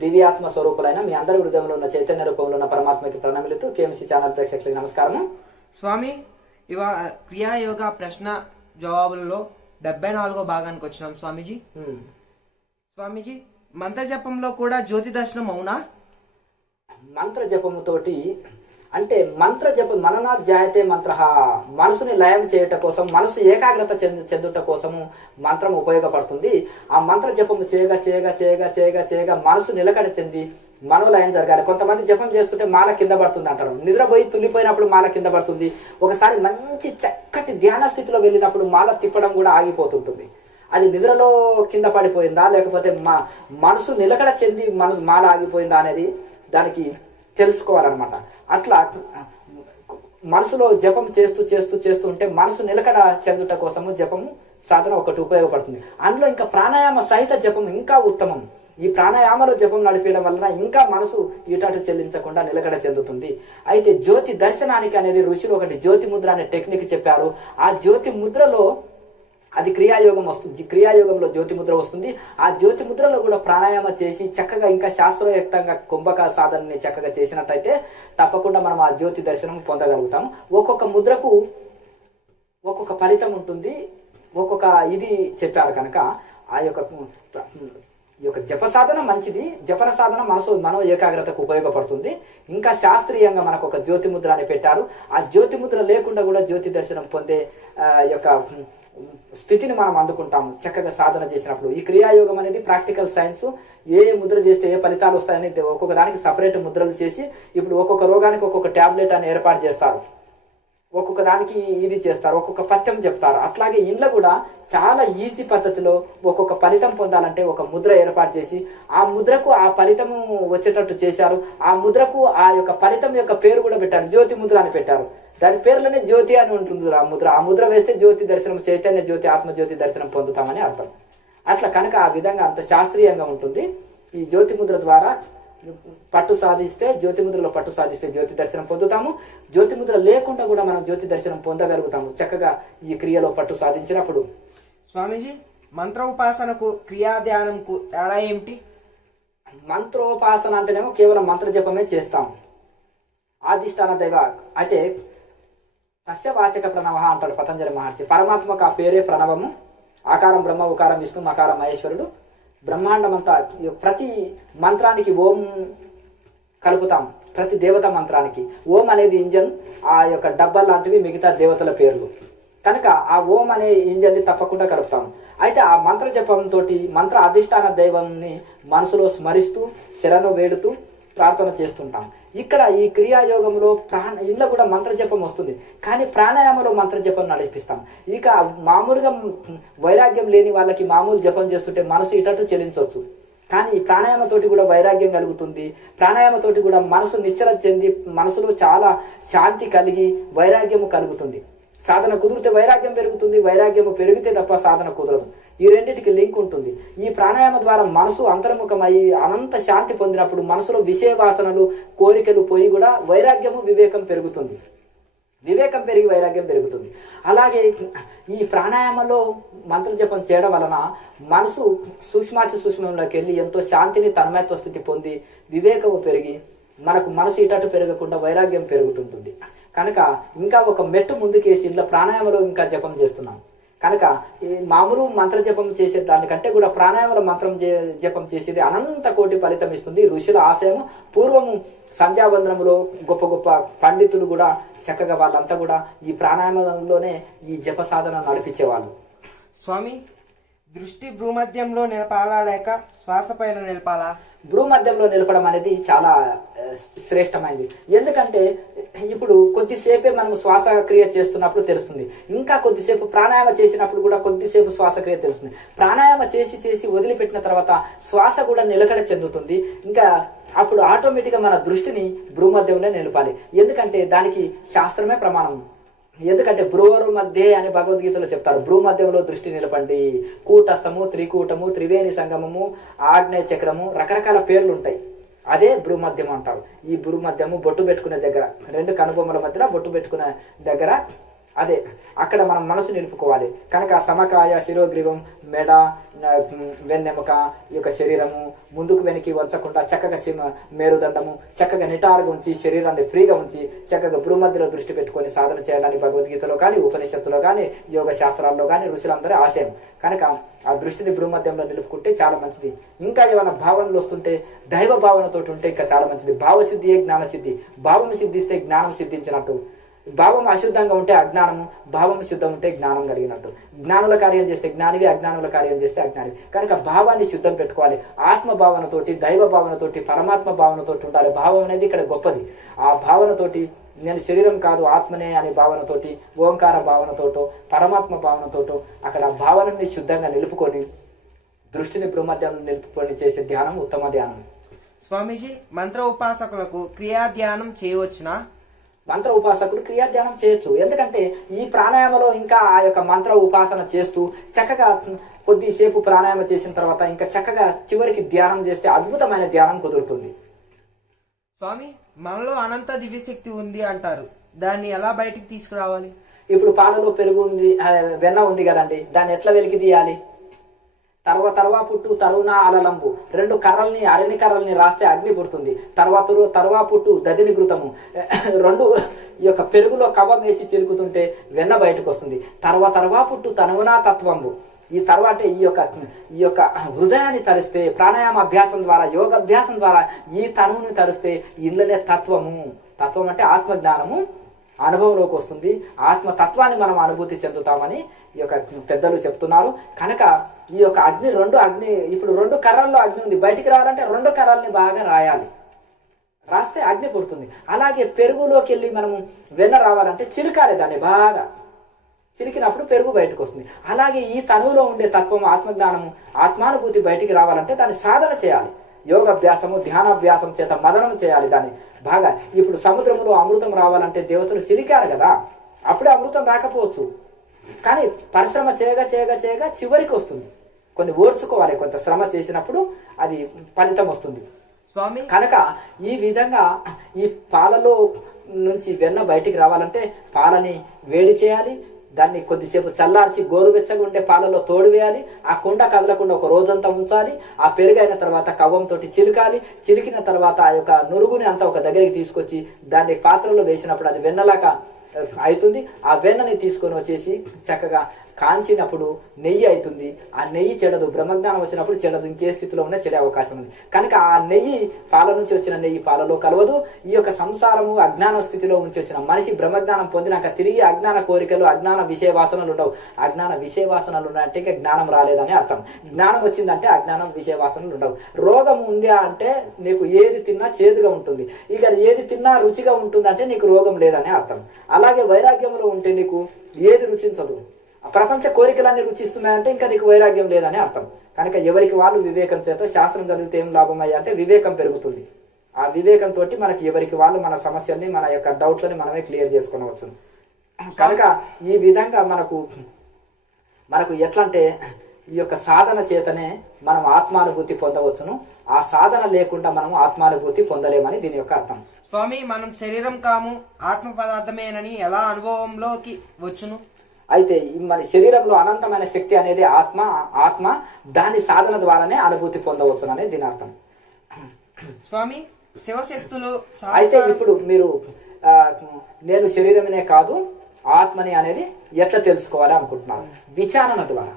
దివ్యాత్మ స్వరూపులైన మీ అందరి హృదయంలో ఉన్న చైతన్య రూపంలో ఉన్న పరమాత్మకి ప్రణమిలుతూ కేఎంసీ ఛానల్ ప్రేక్షకులకి నమస్కారము. స్వామి ఇవా క్రియాయోగ ప్రశ్న జవాబులలో డెబ్బై నాలుగో భాగానికి వచ్చినాం స్వామీజీ. స్వామీజీ మంత్రజపంలో కూడా జ్యోతి దర్శనం అవునా? మంత్ర జపముతోటి అంటే మంత్ర జపం మననాథ్ జాయతే మంత్ర మనసుని లయం చేయట కోసం మనసు ఏకాగ్రత చెందు చెందుట కోసము మంత్రం ఉపయోగపడుతుంది. ఆ మంత్ర జపము చేయగా చేయగా చేయగా చేయగా చేయగా మనసు నిలకడ చెంది మనోలయం జరగాలి? కొంతమంది జపం చేస్తుంటే మాల కింద పడుతుంది అంటారు. నిద్రపోయి తుల్లిపోయినప్పుడు మాల కింద పడుతుంది. ఒకసారి మంచి చక్కటి ధ్యాన స్థితిలో వెళ్ళినప్పుడు మాల తిప్పడం కూడా ఆగిపోతుంటుంది. అది నిద్రలో కింద పడిపోయిందా? లేకపోతే మా మనసు నిలకడ చెంది మనసు మాల ఆగిపోయిందా అనేది దానికి తెలుసుకోవాలన్నమాట. అట్లా మనసులో జపం చేస్తూ చేస్తూ చేస్తూ ఉంటే మనసు నిలకడ చెందుట కోసము జపము సాధన ఒకటి ఉపయోగపడుతుంది. అందులో ఇంకా ప్రాణాయామ సహిత జపం ఇంకా ఉత్తమం. ఈ ప్రాణాయామాలు జపం నడిపించడం వలన ఇంకా మనసు ఇటాటు చెల్లించకుండా నిలకడ చెందుతుంది. అయితే జ్యోతి దర్శనానికి అనేది ఋషులు ఒకటి జ్యోతి ముద్ర అనే టెక్నిక్ చెప్పారు. ఆ జ్యోతి ముద్రలో అది క్రియాయోగం వస్తుంది. క్రియాయోగంలో జ్యోతి ముద్ర వస్తుంది. ఆ జ్యోతి ముద్రలో కూడా ప్రాణాయామ చేసి చక్కగా ఇంకా శాస్త్రయుక్తంగా కుంభక సాధనని చక్కగా చేసినట్టయితే తప్పకుండా మనం ఆ జ్యోతి దర్శనం పొందగలుగుతాం ఒక్కొక్క ముద్రకు ఒక్కొక్క ఫలితం ఉంటుంది. ఒక్కొక్క ఇది చెప్పారు కనుక ఆ యొక్క ఈ యొక్క జప సాధన మంచిది. జపన సాధన మనసు మనో ఏకాగ్రతకు ఉపయోగపడుతుంది. ఇంకా శాస్త్రీయంగా మనకు ఒక జ్యోతి ముద్ర అని పెట్టారు. ఆ జ్యోతి ముద్ర లేకుండా కూడా జ్యోతి దర్శనం పొందే యొక్క స్థితిని మనం అందుకుంటాము. చక్కగా సాధన చేసినప్పుడు. ఈ క్రియాయోగం అనేది ప్రాక్టికల్ సైన్స్. ఏ ముద్ర చేస్తే ఏ ఫలితాలు వస్తాయని ఒక్కొక్క దానికి సపరేట్ ముద్రలు చేసి ఇప్పుడు ఒక్కొక్క రోగానికి ఒక్కొక్క టాబ్లెట్ అని ఏర్పాటు చేస్తారు. ఒక్కొక్క దానికి ఇది చేస్తారు ఒక్కొక్క పథ్యం చెప్తారు. అట్లాగే ఇంట్లో కూడా చాలా ఈజీ పద్ధతిలో ఒక్కొక్క ఫలితం పొందాలంటే ఒక ముద్ర ఏర్పాటు చేసి ఆ ముద్రకు ఆ ఫలితము వచ్చేటట్టు చేశారు. ఆ ముద్రకు ఆ యొక్క ఫలితం యొక్క పేరు కూడా పెట్టారు. జ్యోతి ముద్ర అని పెట్టారు. దాని పేర్లోనే జ్యోతి అని ఉంటుంది ఆ ముద్ర. ఆ ముద్ర వేస్తే జ్యోతి దర్శనం చైతన్య జ్యోతి ఆత్మజ్యోతి దర్శనం పొందుతామని అర్థం. అట్లా కనుక ఆ విధంగా అంత శాస్త్రీయంగా ఉంటుంది. ఈ జ్యోతి ముద్ర ద్వారా పట్టు సాధిస్తే జ్యోతి ముద్రలో పట్టు సాధిస్తే జ్యోతి దర్శనం పొందుతాము. జ్యోతి ముద్ర లేకుండా కూడా మనం జ్యోతి దర్శనం పొందగలుగుతాము. చక్కగా ఈ క్రియలో పట్టు సాధించినప్పుడు. స్వామీజీ మంత్ర ఉపాసనకు క్రియా ధ్యానంకు తేడా ఏమిటి? మంత్రోపాసన అంటేనేమో కేవలం మంత్ర జపమే చేస్తాం. ఆదిష్టాన దైవ అయితే సస్యవాచక ప్రణవ అంటాడు పతంజలి మహర్షి. పరమాత్మకు ఆ పేరే ప్రణవము. ఆకారం బ్రహ్మ ఉకారం విష్ణు మకారం మహేశ్వరుడు. బ్రహ్మాండం అంతా ప్రతి మంత్రానికి ఓం కలుపుతాం ప్రతి దేవత మంత్రానికి. ఓం అనేది ఇంజన్ ఆ యొక్క డబ్బా లాంటివి మిగతా దేవతల పేర్లు. కనుక ఆ ఓం అనే ఇంజన్ని తప్పకుండా కలుపుతాం. అయితే ఆ మంత్ర జపంతో మంత్ర అధిష్టాన దైవంని మనసులో స్మరిస్తూ శరణు వేడుతూ ప్రార్థన చేస్తుంటాం. ఇక్కడ ఈ క్రియాయోగంలో ప్రాణ ఇంట్లో కూడా మంత్ర జపం వస్తుంది. కానీ ప్రాణాయామంలో మంత్ర జపం నడిపిస్తాం. ఇక మామూలుగా వైరాగ్యం లేని వాళ్ళకి మామూలు జపం చేస్తుంటే మనసు ఇటట్టు చెల్లించవచ్చు కానీ ప్రాణాయామతోటి కూడా వైరాగ్యం కలుగుతుంది. ప్రాణాయామతోటి కూడా మనసు నిశ్చల చెంది మనసులో చాలా శాంతి కలిగి వైరాగ్యము కలుగుతుంది. సాధన కుదిరితే వైరాగ్యం పెరుగుతుంది. వైరాగ్యము పెరిగితే తప్ప సాధన కుదరదు. ఈ రెండింటికి లింక్ ఉంటుంది. ఈ ప్రాణాయామ ద్వారా మనసు అంతర్ముఖమై అనంత శాంతి పొందినప్పుడు మనసులో విషయ వాసనలు కోరికలు పోయి కూడా వైరాగ్యము వివేకం పెరుగుతుంది. వివేకం పెరిగి వైరాగ్యం పెరుగుతుంది. అలాగే ఈ ప్రాణాయామంలో మంత్రజపం చేయడం వలన మనసు సూక్ష్మాతి సూక్ష్మంలోకి వెళ్ళి ఎంతో శాంతిని తన్మయత్వ స్థితి పొంది వివేకము పెరిగి మనకు మనసు ఇటటు పెరగకుండా వైరాగ్యం పెరుగుతుంటుంది. కనుక ఇంకా ఒక మెట్టు ముందుకేసి ఇంట్లో ప్రాణాయామలో ఇంకా జపం చేస్తున్నాం. కనుక ఈ మామూలు మంత్ర జపం చేసే దానికంటే కూడా ప్రాణాయామల మంత్రం జపం చేసేది అనంత కోటి ఫలితం ఇస్తుంది. ఋషుల ఆశయము పూర్వము సంధ్యావందనములో గొప్ప గొప్ప పండితులు కూడా చక్కగా వాళ్ళంతా కూడా ఈ ప్రాణాయామంలోనే ఈ జప సాధన నడిపించేవాళ్ళు. స్వామి దృష్టి భూమధ్యంలో నిలపాలా లేక శ్వాసపైన నిలపాలా? భూమధ్యంలో నిలపడం అనేది చాలా శ్రేష్టమైనది ఎందుకంటే ఇప్పుడు కొద్దిసేపే మనం శ్వాసక్రియ చేస్తున్నప్పుడు తెలుస్తుంది. ఇంకా కొద్దిసేపు ప్రాణాయామ చేసినప్పుడు కూడా కొద్దిసేపు శ్వాసక్రియ తెలుస్తుంది. ప్రాణాయామ చేసి చేసి వదిలిపెట్టిన తర్వాత శ్వాస కూడా నిలకడ చెందుతుంది. ఇంకా అప్పుడు ఆటోమేటిక్గా మన దృష్టిని భూమధ్యంలో నిలపాలి. ఎందుకంటే దానికి శాస్త్రమే ప్రమాణం. ఎందుకంటే బ్రువరు మధ్య అని భగవద్గీతలో చెప్తారు. భ్రూ మధ్యంలో దృష్టి నిలపండి. కూటస్థము త్రికూటము త్రివేణి సంగమము ఆగ్నేయ చక్రము రకరకాల పేర్లు ఉంటాయి అదే భ్రూమధ్యం అంటారు. ఈ భ్రూమధ్యము బొట్టు పెట్టుకునే దగ్గర రెండు కనుబొమ్మల మధ్యన బొట్టు పెట్టుకునే దగ్గర అదే అక్కడ మనం మనసు నిలుపుకోవాలి. కనుక సమకాయ శిరోగ్రీవం మెడ వెన్నెముక ఈ యొక్క శరీరము ముందుకు వెనక్కి వంచకుండా చక్కగా సిమ మేరుదండము చక్కగా నిటారుగా ఉంచి శరీరాన్ని ఫ్రీగా ఉంచి చక్కగా భూమధ్యలో దృష్టి పెట్టుకొని సాధన చేయడానికి భగవద్గీతలో కానీ ఉపనిషత్తులో కానీ యోగ శాస్త్రాల్లో కానీ ఋషులందరి ఆశయం. కనుక ఆ దృష్టిని భూమధ్యంలో నిలుపుకుంటే చాలా మంచిది. ఇంకా ఏమైనా భావనలు వస్తుంటే దైవ భావనతో ఉంటే ఇంకా చాలా మంచిది. భావసిద్ధియే జ్ఞాన సిద్ధి భావం సిద్ధిస్తే జ్ఞానం సిద్ధించినట్టు. భావం అశుద్ధంగా ఉంటే అజ్ఞానము భావం శుద్ధం ఉంటే జ్ఞానం కలిగినట్టు. జ్ఞానుల కార్యం చేస్తే జ్ఞానివి అజ్ఞానుల కార్యం చేస్తే అజ్ఞానివి. కనుక భావాన్ని శుద్ధం పెట్టుకోవాలి. ఆత్మ భావనతోటి దైవ భావనతోటి పరమాత్మ భావనతోటి ఉండాలి. భావం అనేది ఇక్కడ గొప్పది. ఆ భావనతోటి నేను శరీరం కాదు ఆత్మనే అనే భావనతోటి ఓంకార భావనతోటో పరమాత్మ భావనతోటో అక్కడ భావనని శుద్ధంగా నిలుపుకొని దృష్టిని బ్రహ్మధ్యానం నిలుపుకొని చేసే ధ్యానం ఉత్తమ ధ్యానం. స్వామీజీ మంత్ర ఉపాసకులకు క్రియా ధ్యానం చేయవచ్చునా? మంత్ర ఉపాసకులు క్రియా ధ్యానం చేయొచ్చు. ఎందుకంటే ఈ ప్రాణాయామలో ఇంకా ఆ యొక్క మంత్ర ఉపాసన చేస్తూ చక్కగా కొద్దిసేపు ప్రాణాయామ చేసిన తర్వాత ఇంకా చక్కగా చివరికి ధ్యానం చేస్తే అద్భుతమైన ధ్యానం కుదురుతుంది. స్వామి మనలో అనంత దివ్యశక్తి ఉంది అంటారు. దాన్ని ఎలా బయటికి తీసుకురావాలి? ఇప్పుడు పాలలో పెరుగు ఉంది వెన్న ఉంది కదండి. దాన్ని ఎట్లా వెలికి తీయాలి? తర్వ తర్వా పుట్టు తరువున అలలంబు రెండు కర్రల్ని అరణి కర్రల్ని రాస్తే అగ్ని పుడుతుంది. తర్వాత తర్వా పుట్టు దదిని ఘృతము రెండు ఈ యొక్క పెరుగులో కవం వేసి చిలుకుతుంటే వెన్న బయటకు వస్తుంది తర్వ తర్వా పుట్టు తనువునా తత్వంబు. ఈ తర్వాత ఈ యొక్క ఈ యొక్క హృదయాన్ని తరిస్తే ప్రాణాయామ అభ్యాసం ద్వారా యోగ అభ్యాసం ద్వారా ఈ తనువుని తరిస్తే ఇందులోనే తత్వము. తత్వం అంటే ఆత్మజ్ఞానము. అనుభవంలోకి వస్తుంది. ఆత్మతత్వాన్ని మనం అనుభూతి చెందుతామని ఈ యొక్క పెద్దలు చెప్తున్నారు. కనుక ఈ యొక్క అగ్ని రెండు అగ్ని ఇప్పుడు రెండు కర్రల్లో అగ్ని ఉంది. బయటికి రావాలంటే రెండు కర్రల్ని బాగా రాయాలి. రాస్తే అగ్ని పుడుతుంది. అలాగే పెరుగులోకి వెళ్ళి మనము వెన్న రావాలంటే చిరకాలి దాన్ని బాగా. చిరికినప్పుడు పెరుగు బయటకు వస్తుంది. అలాగే ఈ తనువులో ఉండే తత్వం ఆత్మజ్ఞానము ఆత్మానుభూతి బయటికి రావాలంటే దాన్ని సాధన చేయాలి. యోగాభ్యాసము ధ్యానాభ్యాసం చేత మదనం చేయాలి దాన్ని. బాగా ఇప్పుడు సముద్రంలో అమృతం రావాలంటే దేవతలు చిలికారు కదా. అప్పుడే అమృతం రాకపోవచ్చు. కానీ పరిశ్రమ చేయగా చేయగా చేయగా చివరికి వస్తుంది. కొన్ని ఓర్చుకోవాలి కొంత శ్రమ చేసినప్పుడు అది ఫలితం వస్తుంది. స్వామి? కనుక ఈ విధంగా ఈ పాలలో నుంచి వెన్న బయటికి రావాలంటే పాలని వేడి చేయాలి దాన్ని కొద్దిసేపు చల్లార్చి గోరువెచ్చగా ఉండే పాలలో తోడు వేయాలి. ఆ కుండ కదలకుండా ఒక రోజంతా ఉంచాలి. ఆ పెరుగైన తర్వాత కవ్వంతో చిలికాలి. చిలికిన తర్వాత ఆ యొక్క నురుగుని అంతా ఒక దగ్గరికి తీసుకొచ్చి దాన్ని పాత్రలో వేసినప్పుడు అది వెన్నలాగా అవుతుంది. ఆ వెన్నని తీసుకొని వచ్చేసి చక్కగా కాంచినప్పుడు నెయ్యి అవుతుంది. ఆ నెయ్యి చెడదు. బ్రహ్మజ్ఞానం వచ్చినప్పుడు చెడదు. ఇంకే స్థితిలో ఉన్న చెడే అవకాశం ఉంది. కనుక ఆ నెయ్యి పాల నుంచి వచ్చిన నెయ్యి పాలలో కలవదు. ఈ యొక్క సంసారము అజ్ఞాన స్థితిలో ఉంచి వచ్చిన మనిషి బ్రహ్మజ్ఞానం పొందినాక తిరిగి అజ్ఞాన కోరికలు అజ్ఞాన విషయ వాసనలు ఉండవు. అజ్ఞాన విషయ వాసనలు ఉన్నాయంటే జ్ఞానం రాలేదని అర్థం. జ్ఞానం వచ్చిందంటే అజ్ఞానం విషయ వాసనలు ఉండవు. రోగం ఉంది అంటే నీకు ఏది తిన్నా చేదుగా ఉంటుంది. ఇక ఏది తిన్నా రుచిగా ఉంటుంది అంటే నీకు రోగం లేదని అర్థం. అలాగే వైరాగ్యంలో ఉంటే నీకు ఏది రుచించదు? ప్రపంచ కోరికలన్నీ రుచిస్తున్నాయంటే ఇంకా నీకు వైరాగ్యం లేదని అర్థం. కనుక ఎవరికి వాళ్ళు వివేకం చేత శాస్త్రం చదివితే ఏం లాభం అయ్యా అంటే వివేకం పెరుగుతుంది. ఆ వివేకంతో మనకి ఎవరికి వాళ్ళు మన సమస్యల్ని మన యొక్క డౌట్లని మనమే క్లియర్ చేసుకునవచ్చు. కనుక ఈ విధంగా మనకు మనకు ఎట్లా అంటే ఈ యొక్క సాధన చేతనే మనం ఆత్మానుభూతి పొందవచ్చును. ఆ సాధన లేకుండా మనం ఆత్మానుభూతి పొందలేమని దీని యొక్క అర్థం. స్వామి మనం శరీరం కాము ఆత్మ పదార్థమేనని ఎలా అనుభవంలోకి వచ్చును? అయితే మన శరీరంలో అనంతమైన శక్తి అనేది ఆత్మ ఆత్మ దాని సాధన ద్వారానే అనుభూతి పొందవచ్చును అనేది దీని అర్థం స్వామి శివశక్తులు అయితే ఇప్పుడు మీరు నేను శరీరమనే కాదు ఆత్మని అనేది ఎట్లా తెలుసుకోవాలి అనుకుంటున్నారు? విచారణ ద్వారా.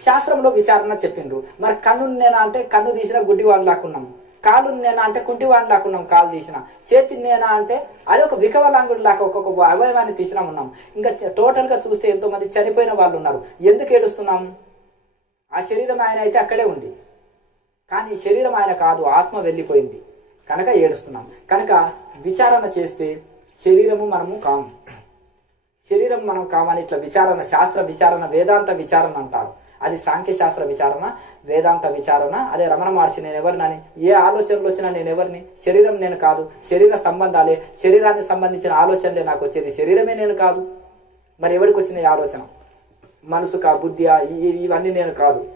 శాస్త్రంలో విచారణ చెప్పిండ్రు. మరి కన్ను నేనా అంటే కన్ను తీసిన గుడ్డి వాళ్ళు లాక్కున్నాం కాలు నేనా అంటే కుంటి వాడిని లాక్కున్నాం కాలు తీసిన. చేతి నేనా అంటే అది ఒక వికవలాంగుడు లాగా ఒక్కొక్క అవయవాన్ని తీసినా ఉన్నాం. ఇంకా టోటల్గా చూస్తే ఎంతో మంది చనిపోయిన వాళ్ళు ఉన్నారు ఎందుకు ఏడుస్తున్నాం? ఆ శరీరం ఆయన అయితే అక్కడే ఉంది. కానీ శరీరం ఆయన కాదు ఆత్మ వెళ్ళిపోయింది. కనుక ఏడుస్తున్నాం. కనుక విచారణ చేస్తే శరీరము మనము కాము శరీరం మనం కామని ఇట్లా విచారణ శాస్త్ర విచారణ వేదాంత విచారణ అంటారు. అది సాంఖ్యశాస్త్ర విచారణ వేదాంత విచారణ అదే రమణ మహర్షి నేను ఎవరినని ఏ ఆలోచనలు వచ్చినా నేను ఎవరిని? శరీరం నేను కాదు. శరీర సంబంధాలే శరీరానికి సంబంధించిన ఆలోచనలే నాకు వచ్చేది. శరీరమే నేను కాదు. మరి ఎవరికి వచ్చిన ఈ ఆలోచన? మనసుకా బుద్ధి ఇవన్నీ నేను కాదు.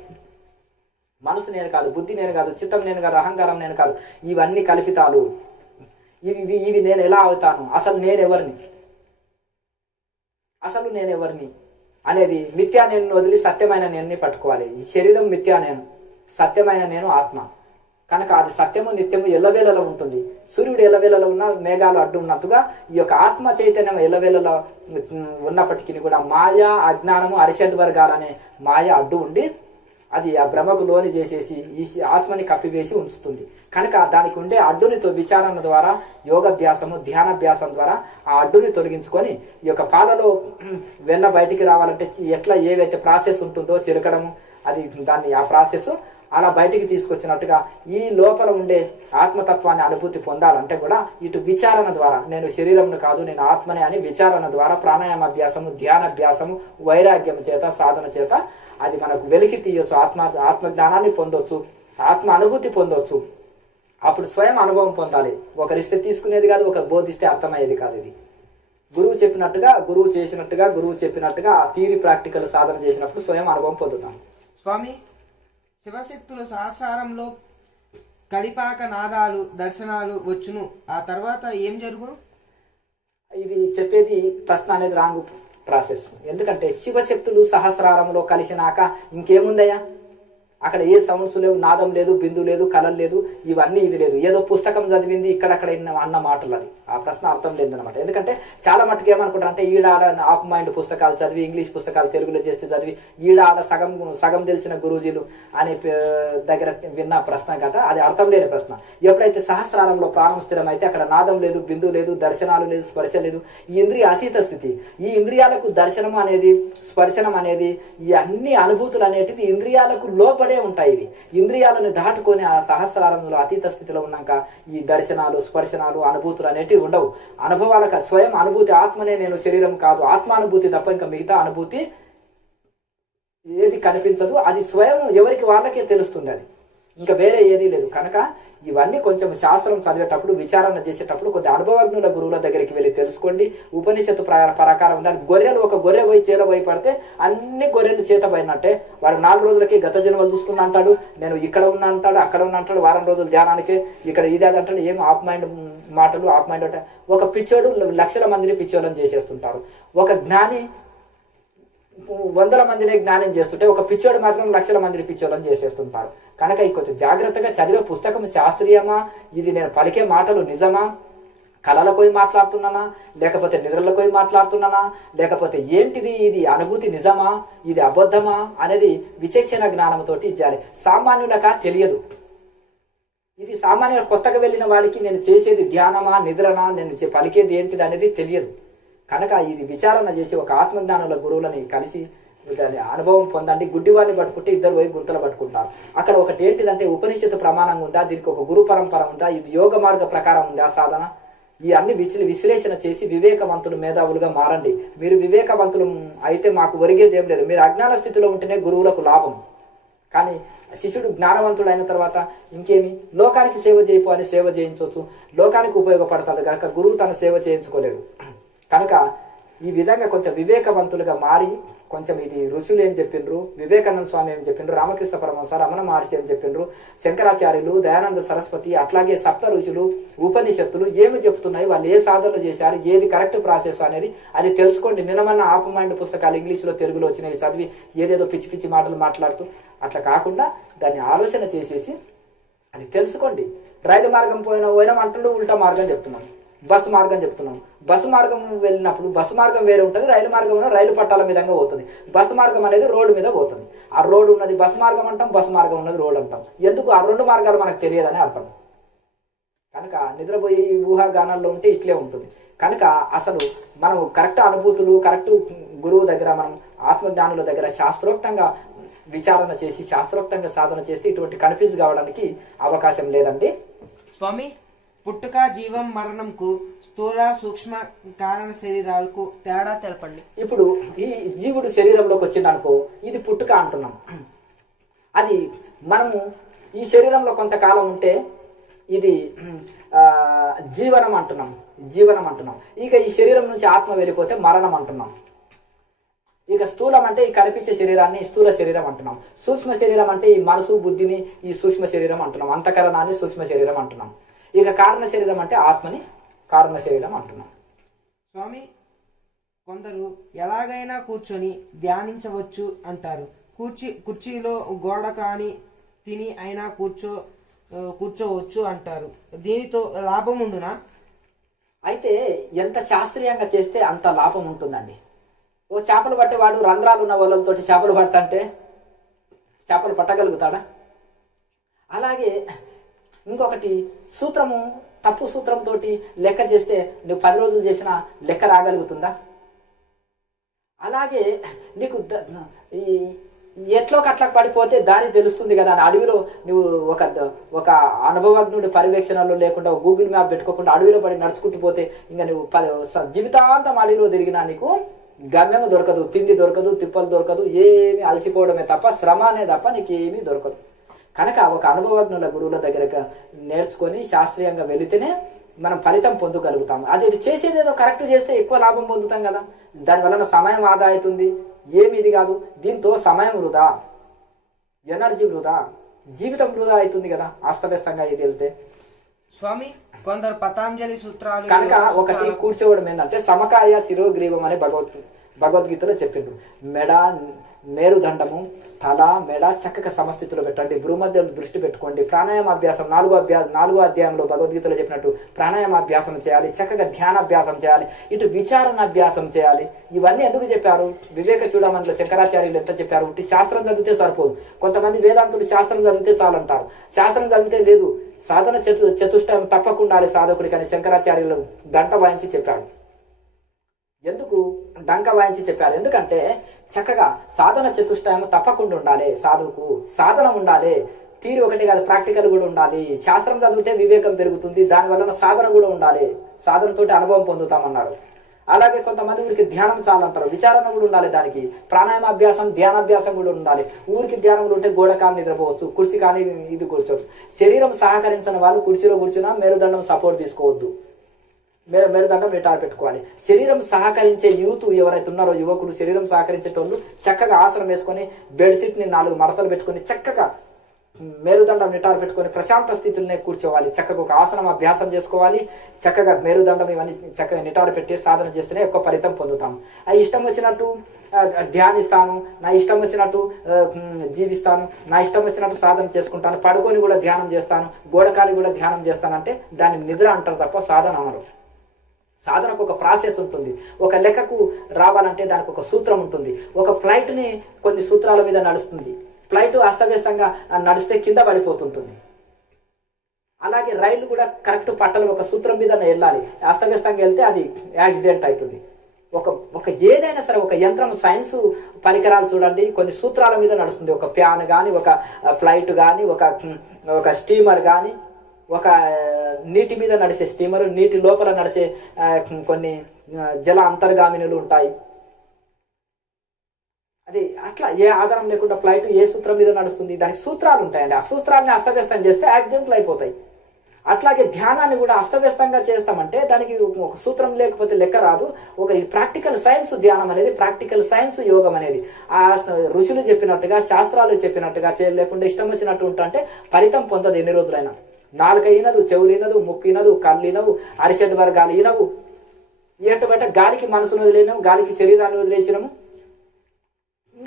మనసు నేను కాదు బుద్ధి నేను కాదు చిత్తం నేను కాదు అహంకారం నేను కాదు. ఇవన్నీ కల్పితాలు. ఇవి ఇవి- ఇవి నేను ఎలా అవుతాను? అసలు నేను ఎవరిని? అసలు నేను ఎవరిని? అనేది మిథ్యా నేను వదిలి సత్యమైన నేను పట్టుకోవాలి. ఈ శరీరం మిథ్యా నేను సత్యమైన నేను ఆత్మ. కనుక అది సత్యము నిత్యము ఎల్లవేళలో ఉంటుంది. సూర్యుడు ఎల్లవేళలో ఉన్న మేఘాలు అడ్డు ఉన్నట్టుగా ఈ యొక్క ఆత్మ చైతన్యం ఎల్లవేళలో ఉన్నప్పటికీ కూడా మాయ అజ్ఞానము అరిషడ్ వర్గాలనే మాయ అడ్డు ఉండి అది ఆ భ్రమకు లోని చేసేసి ఈ ఆత్మని కప్పివేసి ఉంచుతుంది. కనుక దానికి ఉండే అడ్డునితో విచారణ ద్వారా యోగాభ్యాసము ధ్యానాభ్యాసం ద్వారా ఆ అడ్డుని తొలగించుకొని ఈ యొక్క పాలలో వెన్న బయటికి రావాలంటే ఎట్లా ఏవైతే ప్రాసెస్ ఉంటుందో చిరకడము అది దాన్ని ఆ ప్రాసెస్ అలా బయటికి తీసుకొచ్చినట్టుగా ఈ లోపల ఉండే ఆత్మతత్వాన్ని అనుభూతి పొందాలంటే కూడా ఇటు విచారణ ద్వారా నేను శరీరంను కాదు నేను ఆత్మనే అని విచారణ ద్వారా ప్రాణాయామ అభ్యాసము ధ్యానాభ్యాసము వైరాగ్యం చేత సాధన చేత అది మనకు వెలికి తీయొచ్చు ఆత్మ ఆత్మజ్ఞానాన్ని పొందొచ్చు ఆత్మ అనుభూతి పొందొచ్చు. అప్పుడు స్వయం అనుభవం పొందాలి. ఒకరిస్తే తీసుకునేది కాదు ఒకరు బోధిస్తే అర్థమయ్యేది కాదు ఇది. గురువు చెప్పినట్టుగా గురువు చేసినట్టుగా గురువు చెప్పినట్టుగా ఆ థీరీ ప్రాక్టికల్ సాధన చేసినప్పుడు స్వయం అనుభవం పొందుతాం. స్వామి శివశక్తులు సహసారంలో కలిపాక నాదాలు దర్శనాలు వచ్చును. ఆ తర్వాత ఏం జరుగును? ఇది చెప్పేది ప్రశ్న అనేది రాంగ్ ప్రాసెస్. ఎందుకంటే శివశక్తులు సహస్రారంలో కలిసినాక ఇంకేముందయ్యా? అక్కడ ఏ సౌండ్స్ లేవు నాదం లేదు బిందు లేదు కలర్ లేదు ఇవన్నీ ఇది లేదు. ఏదో పుస్తకం చదివింది ఇక్కడక్కడ అన్న మాటలు అది. ఆ ప్రశ్న అర్థం లేదనమాట ఎందుకంటే చాలా మట్టుకు ఏమనుకుంటారు అంటే ఈడ ఆడ మైండ్ పుస్తకాలు చదివి ఇంగ్లీష్ పుస్తకాలు తెలుగులో చేస్తే చదివి ఈడ ఆడ సగం సగం తెలిసిన గురూజీలు అనే దగ్గర విన్న ప్రశ్న కదా అది అర్థం లేని ప్రశ్న. ఎప్పుడైతే సహస్రారంలో ప్రాణం స్థిరమైతే అక్కడ నాదం లేదు బిందు లేదు దర్శనాలు లేదు స్పర్శ లేదు ఈ ఇంద్రియ అతీత స్థితి. ఈ ఇంద్రియాలకు దర్శనం అనేది స్పర్శనం అనేది ఈ అన్ని అనుభూతులు అనేటివి ఇంద్రియాలకు లోపడే ఉంటాయి ఇవి. ఇంద్రియాలను దాటుకొని ఆ సహస్రారంలో అతీత స్థితిలో ఉన్నాక ఈ దర్శనాలు స్పర్శనాలు అనుభూతులు అనేటివి ఉండవు. అనుభవాలకు స్వయం అనుభూతి ఆత్మనే నేను శరీరం కాదు. ఆత్మానుభూతి తప్ప ఇంకా మిగతా అనుభూతి ఏది కనిపించదు. అది స్వయం ఎవరికి వాళ్ళకే తెలుస్తుంది అది. ఇంకా వేరే ఏదీ లేదు. కనుక ఇవన్నీ కొంచెం శాస్త్రం చదివేటప్పుడు విచారణ చేసేటప్పుడు కొద్ది అనుభవజ్ఞుల గురువుల దగ్గరికి వెళ్ళి తెలుసుకోండి. ఉపనిషత్తు ప్రకారం దాని గొర్రెలు ఒక గొర్రె పోయి చేల పోయి పడితే అన్ని గొర్రెలు చేత పోయినట్టే. వాడు నాలుగు రోజులకి గత జన్మలు చూసుకున్నా అంటాడు నేను ఇక్కడ ఉన్నా అంటాడు అక్కడ ఉన్నా అంటాడు వారం రోజులు ధ్యానానికి ఇక్కడ ఇది అది అంటాడు ఏం ఆఫ్ మైండ్ మాటలు ఆఫ్ మైండ్ అంటే. ఒక పిచ్చోడు లక్షల మందిని పిచ్చోళ్ళని చేసేస్తుంటారు ఒక జ్ఞాని వందల మందిని జ్ఞానం చేస్తుంటే ఒక పిచ్చోడు మాత్రం లక్షల మందిని పిచ్చోళ్ళని చేసేస్తుంటారు. కనుక ఈ కొంచెం జాగ్రత్తగా చదివే పుస్తకం శాస్త్రీయమా? ఇది నేను పలికే మాటలు నిజమా? కళలకు పోయి మాట్లాడుతున్నానా? లేకపోతే నిద్రలకు పోయి మాట్లాడుతున్నానా? లేకపోతే ఏంటిది ఇది? అనుభూతి నిజమా? ఇది అబద్ధమా? అనేది విచక్షణ జ్ఞానంతోటి ఇచ్చాలి సామాన్యులక తెలియదు. ఇది సామాన్య కొత్తగా వెళ్ళిన వాడికి నేను చేసేది ధ్యానమా నిద్రనా నేను పలికేది ఏంటిది అనేది తెలియదు. కనుక ఇది విచారణ చేసి ఒక ఆత్మజ్ఞానుల గురువులని కలిసి అనుభవం పొందండి. గుడ్డివాడిని పట్టుకుంటే ఇద్దరు పోయి గుంతలు పట్టుకుంటారు. అక్కడ ఒకటి ఏంటిదంటే ఉపనిషత్తు ప్రమాణంగా ఉందా? దీనికి ఒక గురు పరంపర ఉందా? ఇది యోగ మార్గ ప్రకారం ఉందా సాధన? ఈ అన్ని విశ్లే విశ్లేషణ చేసి వివేకవంతులు మేధావులుగా మారండి. మీరు వివేకవంతులు అయితే మాకు ఒరిగేది ఏం లేదు. మీరు అజ్ఞాన స్థితిలో ఉంటేనే గురువులకు లాభం. కానీ శిష్యుడు జ్ఞానవంతుడు అయిన తర్వాత ఇంకేమి? లోకానికి సేవ చేయపో అని సేవ చేయించవచ్చు లోకానికి ఉపయోగపడుతుంది కనుక గురువు తను సేవ చేయించుకోలేడు. కనుక ఈ విధంగా కొంచెం వివేకవంతులుగా మారి కొంచెం ఇది ఋషులు ఏం చెప్పిండ్రు? వివేకానంద స్వామి ఏం చెప్పిండ్రు? రామకృష్ణ పరమహంస రమణ మహర్షి ఏం చెప్పిండ్రు? శంకరాచార్యులు దయానంద సరస్వతి అట్లాగే సప్త ఋషులు ఉపనిషత్తులు ఏమి చెప్తున్నాయి? వాళ్ళు ఏ సాధనలు చేశారు? ఏది కరెక్ట్ ప్రాసెస్ అనేది అది తెలుసుకోండి. నిన్నమన్న ఆపమైండ్ పుస్తకాలు ఇంగ్లీష్లో తెలుగులో వచ్చినవి చదివి ఏదేదో పిచ్చి పిచ్చి మాటలు మాట్లాడుతూ అట్లా కాకుండా దాన్ని ఆలోచన చేసేసి అది తెలుసుకోండి. రైలు మార్గం పోయిన పోయినా అంటుండే ఉల్టా మార్గం చెప్తున్నాను బస్సు మార్గం చెప్తున్నాం. బస్సు మార్గం వెళ్ళినప్పుడు బస్సు మార్గం వేరే ఉంటుంది రైలు మార్గం రైలు పట్టాల మీదంగా పోతుంది. బస్సు మార్గం అనేది రోడ్డు మీద పోతుంది. ఆ రోడ్డు ఉన్నది బస్సు మార్గం అంటాం బస్సు మార్గం ఉన్నది రోడ్ అంటాం. ఎందుకు ఆ రెండు మార్గాలు మనకు తెలియదని అర్థం. కనుక నిద్రపోయి ఊహాగానాల్లో ఉంటే ఇట్లే ఉంటుంది. కనుక అసలు మనం కరెక్ట్ అనుభూతులు కరెక్ట్ గురువు దగ్గర మనం ఆత్మజ్ఞానుల దగ్గర శాస్త్రోక్తంగా విచారణ చేసి శాస్త్రోక్తంగా సాధన చేస్తే ఇటువంటి కన్ఫ్యూజ్ కావడానికి అవకాశం లేదండి. స్వామి పుట్టుక జీవం మరణంకు స్థూల సూక్ష్మ కారణ శరీరాలకు తేడా తెలపండి. ఇప్పుడు ఈ జీవుడు శరీరంలోకి వచ్చింది అనుకో ఇది పుట్టుక అంటున్నాం. అది మనము ఈ శరీరంలో కొంతకాలం ఉంటే ఇది ఆ, జీవనం అంటున్నాం. జీవనం అంటున్నాం. ఇక ఈ శరీరం నుంచి ఆత్మ వెళ్ళిపోతే మరణం అంటున్నాం. ఇక స్థూలం అంటే ఈ కనిపించే శరీరాన్ని స్థూల శరీరం అంటున్నాం. సూక్ష్మ శరీరం అంటే ఈ మనసు బుద్ధిని ఈ సూక్ష్మ శరీరం అంటున్నాం. అంతకరణాన్ని సూక్ష్మ శరీరం అంటున్నాం. ఇక కారణ శరీరం అంటే ఆత్మని కారణ శరీరం అంటున్నాం. స్వామి కొందరు ఎలాగైనా కూర్చొని ధ్యానించవచ్చు అంటారు. కుర్చీ కుర్చీలో గోడ కాని తిని అయినా కూర్చో కూర్చోవచ్చు అంటారు. దీనితో లాభం ఉండునా? అయితే ఎంత శాస్త్రీయంగా చేస్తే అంత లాభం ఉంటుందండి. ఓ చేపలు పట్టేవాడు రంధ్రాలు ఉన్న వాళ్ళతో చేపలు పడతంటే చేపలు పట్టగలుగుతాడా? అలాగే ఇంకొకటి సూత్రము తప్పు సూత్రంతో లెక్క చేస్తే నువ్వు పది రోజులు చేసినా లెక్క రాగలుగుతుందా? అలాగే నీకు ఈ ఎట్లో కట్ల పడిపోతే దారి తెలుస్తుంది కదా అని అడవిలో నువ్వు ఒక ఒక అనుభవజ్ఞుడి పర్యవేక్షణలో లేకుండా గూగుల్ మ్యాప్ పెట్టుకోకుండా అడవిలో పడి నడుచుకుంటూ పోతే ఇంకా నువ్వు పది జీవితాంతం అడవిలో తిరిగినా నీకు గమ్యం దొరకదు తిండి దొరకదు తిప్పలు దొరకదు ఏమి అలసిపోవడమే తప్ప శ్రమ అనే తప్ప నీకు ఏమీ దొరకదు. కనుక ఒక అనుభవజ్ఞుల గురువుల దగ్గరకు నేర్చుకొని శాస్త్రీయంగా వెళితేనే మనం ఫలితం పొందగలుగుతాం. అది చేసేది ఏదో కరెక్ట్ చేస్తే ఎక్కువ లాభం పొందుతాం కదా. దాని వలన సమయం ఆదా అవుతుంది ఏమి ఇది కాదు. దీంతో సమయం వృధా. ఎనర్జీ వృధా. జీవితం వృధా అవుతుంది కదా. అస్తవ్యస్తంగా ఇది వెళ్తే. స్వామి కొందరు పతాంజలి సూత్రాలు కనుక ఒకటి కూర్చోవడం ఏంటంటే సమకాయ శిరోగ్రీవం అని భగవద్ భగవద్గీతలో చెప్పిండు మెడ మేరుదండము తల మెడ చక్కగా సమస్థితిలో పెట్టండి. భ్రూమధ్యలో దృష్టి పెట్టుకోండి. ప్రాణాయామ అభ్యాసం నాలుగో అభ్యాసం నాలుగో అధ్యాయంలో భగవద్గీతలో చెప్పినట్టు ప్రాణాయామ అభ్యాసం చేయాలి చక్కగా ధ్యానాభ్యాసం చేయాలి ఇటు విచారణ అభ్యాసం చేయాలి. ఇవన్నీ ఎందుకు చెప్పారు? వివేక చూడమనిలో శంకరాచార్యులు ఎంత చెప్పారు? ఇటు శాస్త్రం చదివితే సరిపోదు. కొంతమంది వేదాంతులు శాస్త్రం చదివితే చాలంటారు. శాస్త్రం చదివితే లేదు. సాధన చతు చతుష్టయం తప్పకుండా ఉండాలి సాధకుడికి అని శంకరాచార్యులు గంట వాయించి చెప్పాడు ఎందుకు? డంక వాయించి చెప్పారు. ఎందుకంటే చక్కగా సాధన చతుష్టయం తప్పకుండా ఉండాలి సాధువుకు. సాధనం ఉండాలి. తీరు ఒకటి కాదు ప్రాక్టికల్ కూడా ఉండాలి. శాస్త్రం చదివితే వివేకం పెరుగుతుంది. దానివల్ల సాధన కూడా ఉండాలి. సాధనతోటి అనుభవం పొందుతామన్నారు. అలాగే కొంతమంది ఊరికి ధ్యానం చాలంటారు. విచారణ కూడా ఉండాలి దానికి. ప్రాణాయామాభ్యాసం ధ్యానాభ్యాసం కూడా ఉండాలి. ఊరికి ధ్యానం ఉంటే గోడ కానీ నిద్రపోవచ్చు కుర్చీ కానీ ఇది కూర్చోవచ్చు శరీరం సహకరించిన వాళ్ళు కుర్చీలో కూర్చున్నా మేరుదండం సపోర్ట్ తీసుకోవద్దు. మేర మేరుదండం రిటార్ పెట్టుకోవాలి. శరీరం సహకరించే యూత్ ఎవరైతే ఉన్నారో యువకులు శరీరం సహకరించేటోళ్ళు చక్కగా ఆసనం వేసుకొని బెడ్షీట్ని నాలుగు మడతలు పెట్టుకొని చక్కగా మేరుదండం నిటారు పెట్టుకొని ప్రశాంత స్థితిలోనే కూర్చోవాలి. చక్కగా ఒక ఆసనం అభ్యాసం చేసుకోవాలి. చక్కగా మేరుదండం ఇవన్నీ చక్కగా నిటారు పెట్టి సాధన చేస్తేనే ఎక్కువ ఫలితం పొందుతాం. ఆ ఇష్టం వచ్చినట్టు ధ్యానిస్తాను. నా ఇష్టం వచ్చినట్టు జీవిస్తాను. నా ఇష్టం వచ్చినట్టు సాధన చేసుకుంటాను. పడుకొని కూడా ధ్యానం చేస్తాను. గోడకాలి కూడా ధ్యానం చేస్తానంటే దాన్ని నిద్ర అంటారు తప్ప సాధన అనరు. సాధనకు ఒక ప్రాసెస్ ఉంటుంది. ఒక లెక్కకు రావాలంటే దానికి ఒక సూత్రం ఉంటుంది. ఒక ఫ్లైట్ని కొన్ని సూత్రాల మీద నడుస్తుంది. ఫ్లైట్ అస్తవ్యస్తంగా నడిస్తే కింద పడిపోతుంటుంది. అలాగే రైలు కూడా కరెక్ట్ పట్టలు ఒక సూత్రం మీద వెళ్ళాలి. అస్తవ్యస్తంగా వెళ్తే అది యాక్సిడెంట్ అవుతుంది. ఒక ఒక ఏదైనా సరే ఒక యంత్రం సైన్స్ పరికరాలు చూడండి. కొన్ని సూత్రాల మీద నడుస్తుంది. ఒక ఫ్యాన్ కానీ ఒక ఫ్లైట్ కానీ ఒక ఒక స్టీమర్ కానీ ఒక నీటి మీద నడిచే స్టీమర్ నీటి లోపల నడిచే కొన్ని జల అంతర్గామినులు ఉంటాయి. అది అట్లా ఏ ఆధారం లేకుండా ఫ్లైట్ ఏ సూత్రం మీద నడుస్తుంది? దానికి సూత్రాలు ఉంటాయండి. ఆ సూత్రాన్ని అస్తవ్యస్తం చేస్తే యాక్సిడెంట్లు అయిపోతాయి. అట్లాగే ధ్యానాన్ని కూడా అస్తవ్యస్తంగా చేస్తామంటే దానికి ఒక సూత్రం లేకపోతే లెక్క రాదు. ఒక ప్రాక్టికల్ సైన్స్ ధ్యానం అనేది ప్రాక్టికల్ సైన్స్ యోగం అనేది. ఆ ఋషులు చెప్పినట్టుగా శాస్త్రాలు చెప్పినట్టుగా చేయలేకుండా ఇష్టం వచ్చినట్టు ఉంటే ఫలితం పొందదు ఎన్ని రోజులైనా. నాలుక ఈనదు చెవులు ఈనదు ముక్కు ఈనదు కళ్ళు ఈనవు అరిషడ్ వర్గాలు ఈనవు ఏంటంటే గాలికి మనసును వదిలేనాము గాలికి శరీరాన్ని వదిలేసినాము.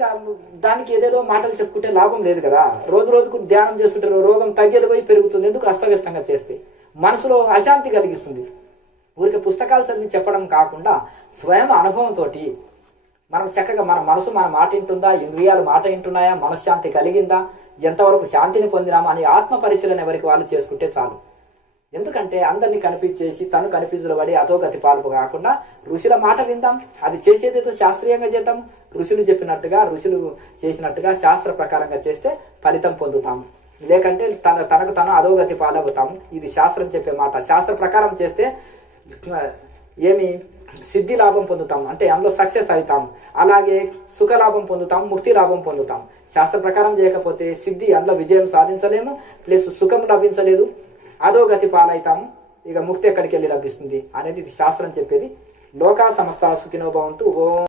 ఇంకా దానికి ఏదేదో మాటలు చెప్పుకుంటే లాభం లేదు కదా. రోజు రోజుకు ధ్యానం చేస్తుంటే రోగం తగ్గేది పోయి పెరుగుతుంది ఎందుకు అస్తవ్యస్తంగా చేస్తే? మనసులో అశాంతి కలిగిస్తుంది. ఊరికి పుస్తకాలు చదివి చెప్పడం కాకుండా స్వయం అనుభవంతో మనం చక్కగా మన మనసు మన మాట వింటుందా? ఇంద్రియాలు మాట వింటున్నాయా? మనశ్శాంతి కలిగిందా? ఎంతవరకు శాంతిని పొందినామా? అని ఆత్మ పరిశీలన ఎవరికి వాళ్ళు చేసుకుంటే చాలు. ఎందుకంటే అందరినీ కనిపించేసి తను కనిపించలో పడి అధోగతి పాల్పు కాకుండా ఋషుల మాట విందాం. అది చేసేదేదో శాస్త్రీయంగా చేద్దాం. ఋషులు చెప్పినట్టుగా ఋషులు చేసినట్టుగా శాస్త్ర ప్రకారంగా చేస్తే ఫలితం పొందుతాం. లేకంటే తన తనకు తను అధోగతి పాలవుతాము ఇది శాస్త్రం చెప్పే మాట. శాస్త్ర ప్రకారం చేస్తే ఏమి? సిద్ధి లాభం పొందుతాం. అంటే అందులో సక్సెస్ అవుతాం. అలాగే సుఖ లాభం పొందుతాం ముక్తి లాభం పొందుతాం. శాస్త్ర ప్రకారం చేయకపోతే సిద్ధి అందులో విజయం సాధించలేము. ప్లస్ సుఖం లభించలేదు. అధోగతి పాలవుతాము ఇక ముక్తి ఎక్కడికి వెళ్ళి లభిస్తుంది అనేది ఇది శాస్త్రం చెప్పేది. లోకా సమస్త సుఖినోభవంతు ఓం